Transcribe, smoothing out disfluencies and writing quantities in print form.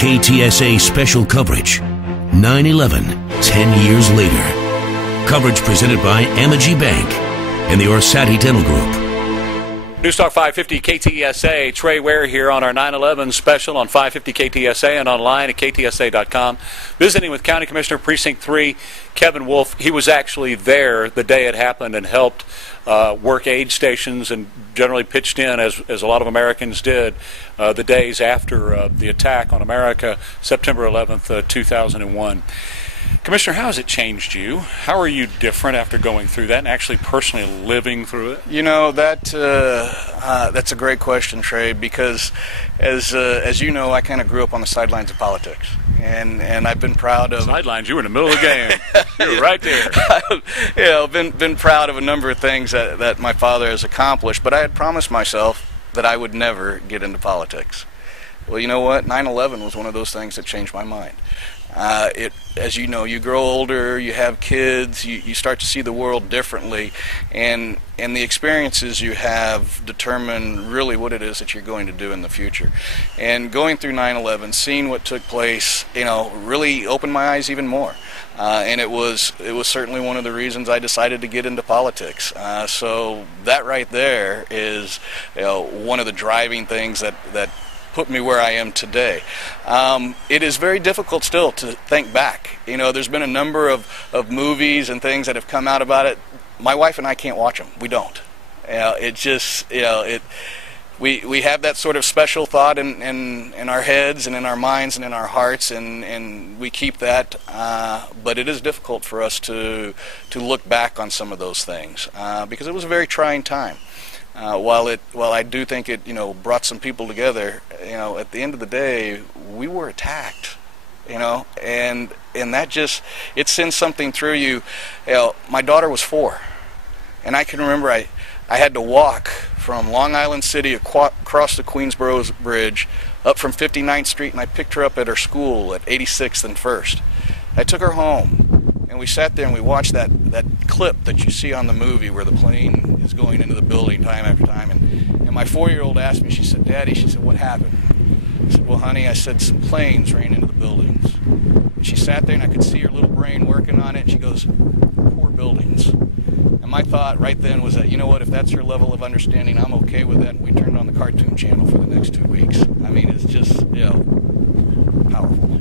KTSA special coverage. 9/11, 10 years later. Coverage presented by Amagi Bank and the Orsatti Dental Group. Newstalk 550 KTSA, Trey Ware here on our 9/11 special on 550 KTSA and online at ktsa.com. Visiting with County Commissioner Precinct 3, Kevin Wolff. He was actually there the day it happened and helped work aid stations and generally pitched in, as a lot of Americans did, the days after the attack on America, September 11th, 2001. Commissioner, how has it changed you? How are you different after going through that and actually personally living through it? You know, that's a great question, Trey, because as you know, I kind of grew up on the sidelines of politics, and I've been proud of sidelines. You were in the middle of the game. You were right there. You know, been proud of a number of things that my father has accomplished, but I had promised myself that I would never get into politics. Well, you know what? 9/11 was one of those things that changed my mind. As you know, you grow older, you have kids, you start to see the world differently, and the experiences you have determine really what it is that you're going to do in the future. And going through 9/11, seeing what took place, you know, really opened my eyes even more. And it was certainly one of the reasons I decided to get into politics. So that right there is, you know, one of the driving things that put me where I am today. It is very difficult still to think back. You know, there's been a number of movies and things that have come out about it. My wife and I can't watch them. We don't. You know, it just, you know, we have that sort of special thought in our heads and in our minds and in our hearts, and we keep that. But it is difficult for us to look back on some of those things because it was a very trying time. While I do think it, you know, brought some people together, you know, at the end of the day, we were attacked, you know, and that just, it sends something through you. You know, my daughter was 4, and I can remember I had to walk from Long Island City across the Queensboro Bridge up from 59th Street, and I picked her up at her school at 86th and 1st. I took her home, and we sat there and we watched that clip that you see on the movie where the plane is going into the building time after time. And my 4-year-old asked me, she said, "Daddy," she said, "what happened?" I said, "Well, honey," I said, "some planes ran into the buildings." And she sat there and I could see her little brain working on it, and she goes, "Poor buildings." And my thought right then was that, you know what, if that's her level of understanding, I'm okay with that. And we turned on the cartoon channel for the next 2 weeks. I mean, it's just, you know, powerful.